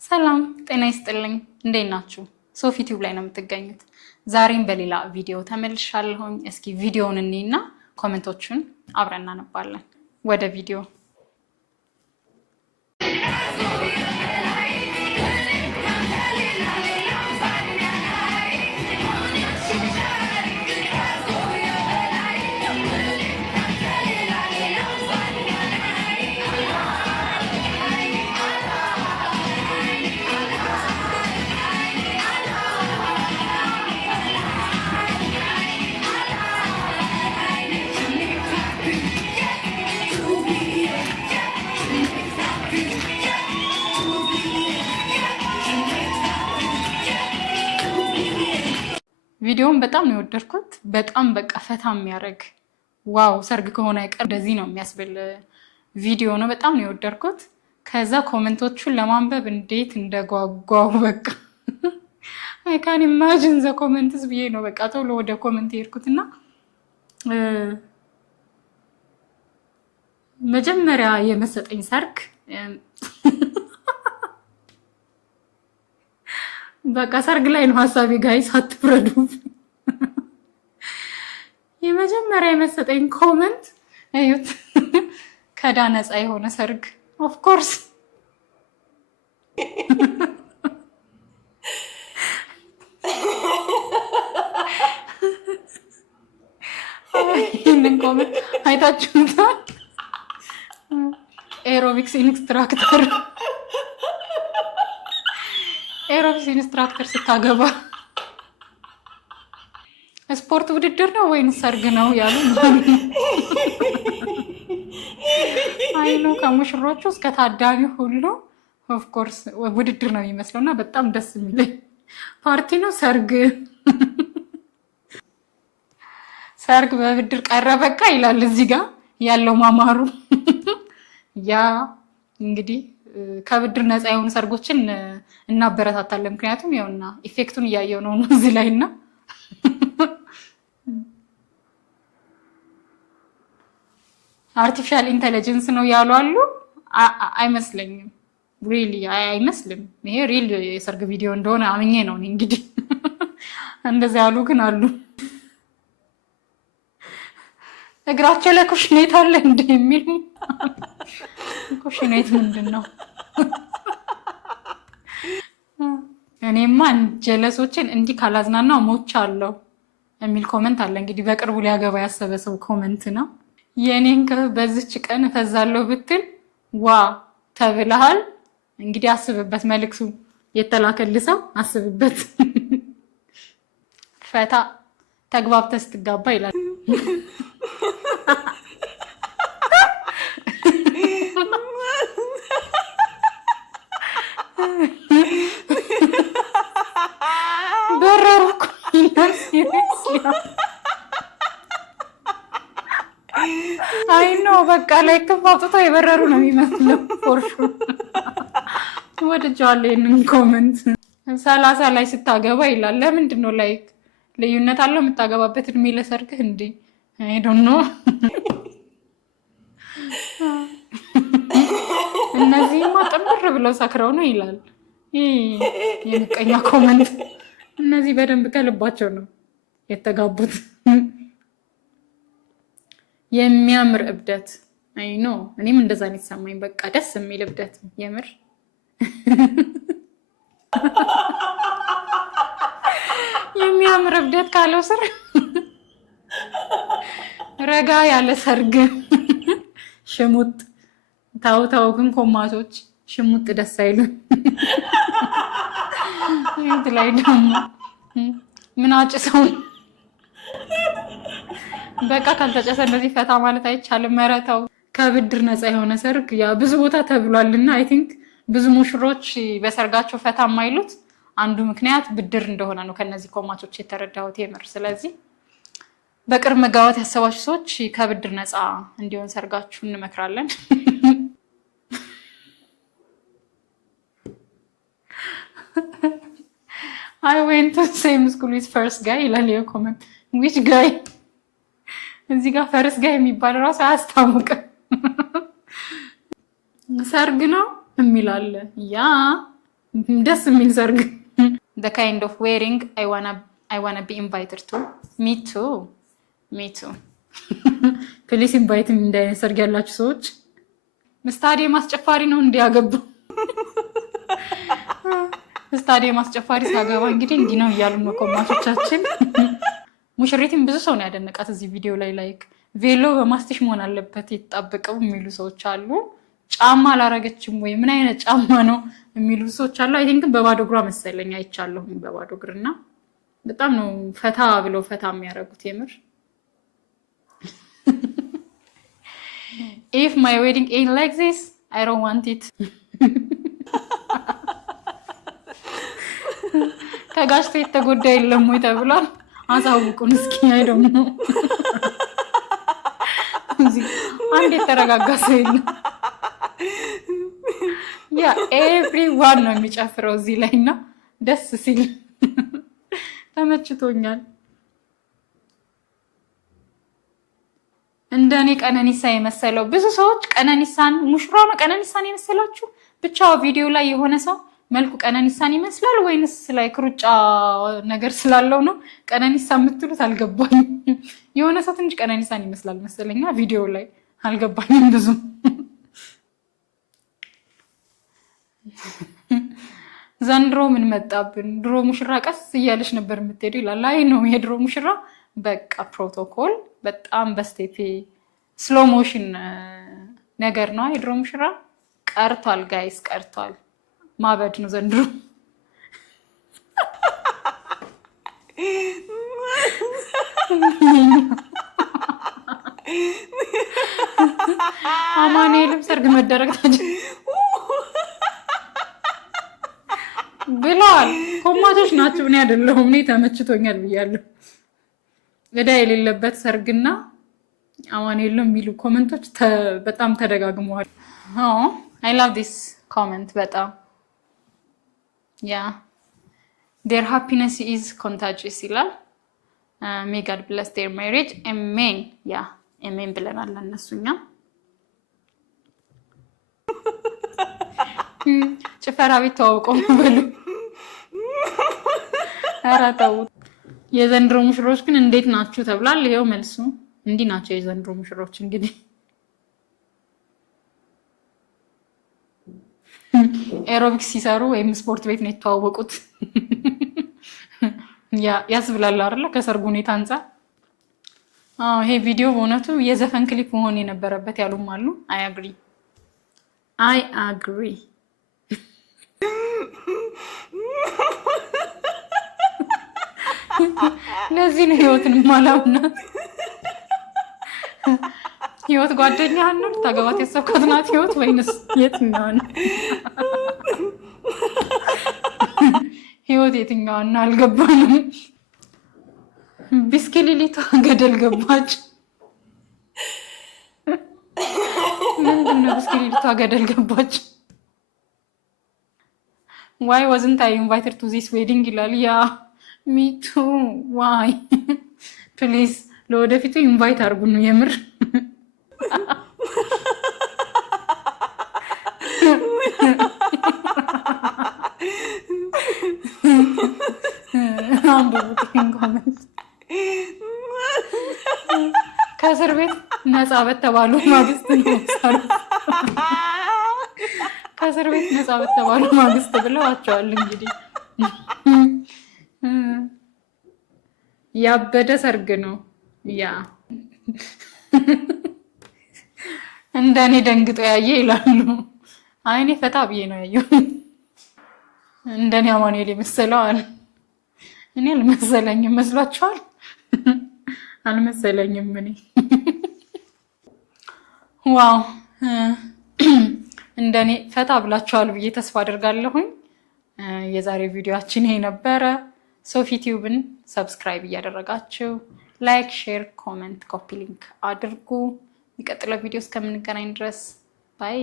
ሰላም ጤና ይስጥልኝ። እንዴት ናችሁ? ሶፊ ቲዩብ ላይ ነው የምትገኙት። ዛሬም በሌላ ቪዲዮ ተመልሻለሁኝ። እስኪ ቪዲዮውን እንይና ኮሜንቶቹን አብረን እናነባለን። ወደ ቪዲዮ ቪዲዮውን በጣም ነው የወደድኩት። በጣም በቃ ፈታ የሚያደርግ ዋው፣ ሰርግ ከሆነ አይቀር እንደዚህ ነው የሚያስብል ቪዲዮ ነው። በጣም ነው የወደድኩት። ከዛ ኮሜንቶቹን ለማንበብ እንዴት እንደጓጓው በቃ አይ ካን ኢማጂን ዘ ኮሜንትስ ብዬ ነው በቃ ቶሎ ወደ ኮሜንት የሄድኩትና መጀመሪያ የመሰጠኝ ሰርግ በቃ ሰርግ ላይ ነው ሀሳቤ። ጋይስ አትፍረዱ። የመጀመሪያ የመሰጠኝ ኮመንት እዩት። ከዕዳ ነፃ የሆነ ሰርግ ኦፍ ኮርስ። ይህንን ኮመንት አይታችሁታል? ኤሮቢክስ ኢንስትራክተር ኢንስትራክተር ስታገባ ስፖርት ውድድር ነው ወይስ ሰርግ ነው ያሉ አይ ነው። ከሙሽሮቹ እስከ ታዳሚ ሁሉ ኦፍ ኮርስ ውድድር ነው የሚመስለውና በጣም ደስ የሚለኝ ፓርቲ ነው ሰርግ። ሰርግ በብድር ቀረ በቃ ይላል እዚህ ጋር ያለው ማማሩ። ያ እንግዲህ ከብድር ነፃ የሆኑ ሰርጎችን እናበረታታለን። ምክንያቱም ያውና ኢፌክቱን እያየው ነው እዚህ ላይና አርቲፊሻል ኢንተለጀንስ ነው ያሉ አሉ። አይመስለኝም፣ ሪሊ አይመስልም። ይሄ ሪል የሰርግ ቪዲዮ እንደሆነ አምኜ ነው እንግዲህ እንደዚህ ያሉ ግን አሉ። እግራቸው ላይ ኩሽኔት አለ እንደሚል ኩሽኔት ምንድን ነው? እኔማ ጀለሶችን እንዲህ ካላዝናናው ሞቻለሁ የሚል ኮመንት አለ። እንግዲህ በቅርቡ ሊያገባ ያሰበ ሰው ኮመንት ነው። የኔን በዚች ቀን እፈዛለሁ ብትል ዋ ተብለሃል። እንግዲህ አስብበት፣ መልክቱ የተላከልህ ሰው አስብበት። ፈታ ተግባብተህ ስትጋባ ይላል። አይ ነው በቃ ላይ ከፋውጥተው የበረሩ ነው የሚመስለው። ፎርሹ ወድጃለሁ ይሄንን ኮመንት። 30 ላይ ስታገባ ይላል። ለምንድን ነው ላይክ ልዩነት አለው የምታገባበት እድሜ ለሰርግህ እንዴ? አይ ዶንት ኖ። እነዚህማ ጥምር ብለው ሰክረው ነው ይላል። የምቀኛ ኮመንት። እነዚህ በደንብ ከልባቸው ነው የተጋቡት። የሚያምር እብደት። አይ ኖ እኔም እንደዛ ነው የተሰማኝ። በቃ ደስ የሚል እብደት የምር። የሚያምር እብደት ካለው ስር ረጋ ያለ ሰርግ ሽሙጥ። ታው ግን ኮማቶች ሽሙጥ ደስ አይሉም። ይሄት ላይ ደግሞ ምን አጭሰው በቃ ካልተጨሰ እንደዚህ ፈታ ማለት አይቻልም። መረታው ከብድር ነፃ የሆነ ሰርግ ያ ብዙ ቦታ ተብሏልና አይ ቲንክ ብዙ ሙሽሮች በሰርጋቸው ፈታ የማይሉት አንዱ ምክንያት ብድር እንደሆነ ነው ከነዚህ ኮማቾች የተረዳሁት የምር። ስለዚህ በቅርብ መጋባት ያሰባችሁ ሰዎች ከብድር ነፃ እንዲሆን ሰርጋችሁ እንመክራለን። I went to same school with first guy ይላል የኮመንት። which guy? እዚህ ጋር ፈርስት ጋይ የሚባል ራሱ አያስታውቅም። ሰርግ ነው የሚላለ ያ ደስ የሚል ሰርግ። the kind of wearing I wanna be invited to. me too ፕሊስ ኢንቫይት ሚ እንዳይነት ሰርግ ያላችሁ ሰዎች። ስታዲየም አስጨፋሪ ነው እንዲያገቡ ስታዲየም አስጨፋሪ ሲያገባ እንግዲህ እንዲህ ነው እያሉ ነው ኮማቾቻችን። ሙሽሪትን ብዙ ሰው ነው ያደነቃት እዚህ ቪዲዮ ላይ። ላይክ ቬሎ በማስቲሽ መሆን አለበት የተጣበቀው የሚሉ ሰዎች አሉ። ጫማ አላረገችም ወይ ምን አይነት ጫማ ነው የሚሉ ሰዎች አሉ። አይ ቲንክ በባዶ እግሯ መሰለኝ አይቻለሁ። በባዶ እግርና በጣም ነው ፈታ ብለው ፈታ የሚያደርጉት የምር። if my wedding ain't like this I don't want it. ከጋሽቶ የተጎዳ የለም ወይ ተብሏል። አሳውቁን እስኪ። አይ ደግሞ አንድ የተረጋጋ ሰው የለም። ያ ኤቭሪዋን ነው የሚጨፍረው እዚህ ላይ እና ደስ ሲል ተመችቶኛል። እንደኔ ቀነኒሳ የመሰለው ብዙ ሰዎች ቀነኒሳን ሙሽራው ነው ቀነኒሳን የመሰላችሁ ብቻ ቪዲዮ ላይ የሆነ ሰው መልኩ ቀነኒሳን ይመስላል ወይንስ ላይ ክሩጫ ነገር ስላለው ነው ቀነኒሳ የምትሉት አልገባኝም። የሆነ ሰው ትንሽ ቀነኒሳን ይመስላል መሰለኛ ቪዲዮ ላይ አልገባኝም ብዙ። ዘንድሮ ምን መጣብን? ድሮ ሙሽራ ቀስ እያለች ነበር የምትሄደው ይላል። አይ ነው የድሮ ሙሽራ በቃ ፕሮቶኮል በጣም በስቴፕ ስሎ ሞሽን ነገር ነው። የድሮ ሙሽራ ቀርቷል ጋይስ ቀርቷል። ማበድ ነው ዘንድሮ። አማኑኤልም ሰርግ መደረግ ብለዋል። ኮማቶች ናቸው። እኔ አይደለሁም። እኔ ተመችቶኛል ብያለሁ። እዳ የሌለበት ሰርግና አማኑኤልም የሚሉ ኮመንቶች በጣም ተደጋግመዋል። I love this comment በጣም their happiness is contagious ይላል። may God bless their marriage amen amen ብለናል እነሱኛ። ጭፈራ ቤት ተዋውቀው ብሉ። ኧረ ተው። የዘንድሮ ሙሽሮች ግን እንዴት ናችሁ ተብሏል። ይሄው መልሱ እንዲህ ናቸው የዘንድሮ ሙሽሮች። እንግዲህ ኤሮቢክስ ሲሰሩ ወይም ስፖርት ቤት ነው የተዋወቁት። ያስብላል አይደለ? ከሰርጉ ሁኔታ አንፃር። ይሄ ቪዲዮ በእውነቱ የዘፈን ክሊፕ መሆን የነበረበት ያሉም አሉ። አይ አግሪ ለዚህ ነው ህይወትን ማላውናት። ህይወት ጓደኛ ነው ታገባት ያሰብካት ናት ህይወት ወይንስ የትኛው ነው ህይወት? የትኛው ነው አልገባንም። ቢስኪሊሊቷ ገደል ገባች። ምንድን ነው ቢስኪሊሊቷ ገደል ገባች? why wasn't I invited to this wedding ይላል። me too why please ለወደፊቱ ኢንቫይት አድርጉን ነው የምር። ከእስር ቤት ነፃ በተባሉ ማግስት ነው ከእስር ቤት ነፃ በተባሉ ማግስት ብለዋቸዋል። እንግዲህ ያበደ ሰርግ ነው። እንደኔ ደንግጦ ያየ ይላሉ። አይኔ ፈታ ብዬ ነው ያየው። እንደኔ አማኑኤል የመሰለው አለ። እኔ አልመሰለኝም። መስሏችኋል? አልመሰለኝም እኔ። ዋው እንደኔ ፈታ ብላችኋል ብዬ ተስፋ አደርጋለሁኝ። የዛሬ ቪዲዮአችን ይሄ ነበረ። ሶፊ ቲዩብን ሰብስክራይብ እያደረጋችሁ ላይክ፣ ሼር፣ ኮሜንት፣ ኮፒ ሊንክ አድርጉ። የሚቀጥለው ቪዲዮ እስከምንገናኝ ድረስ ባይ።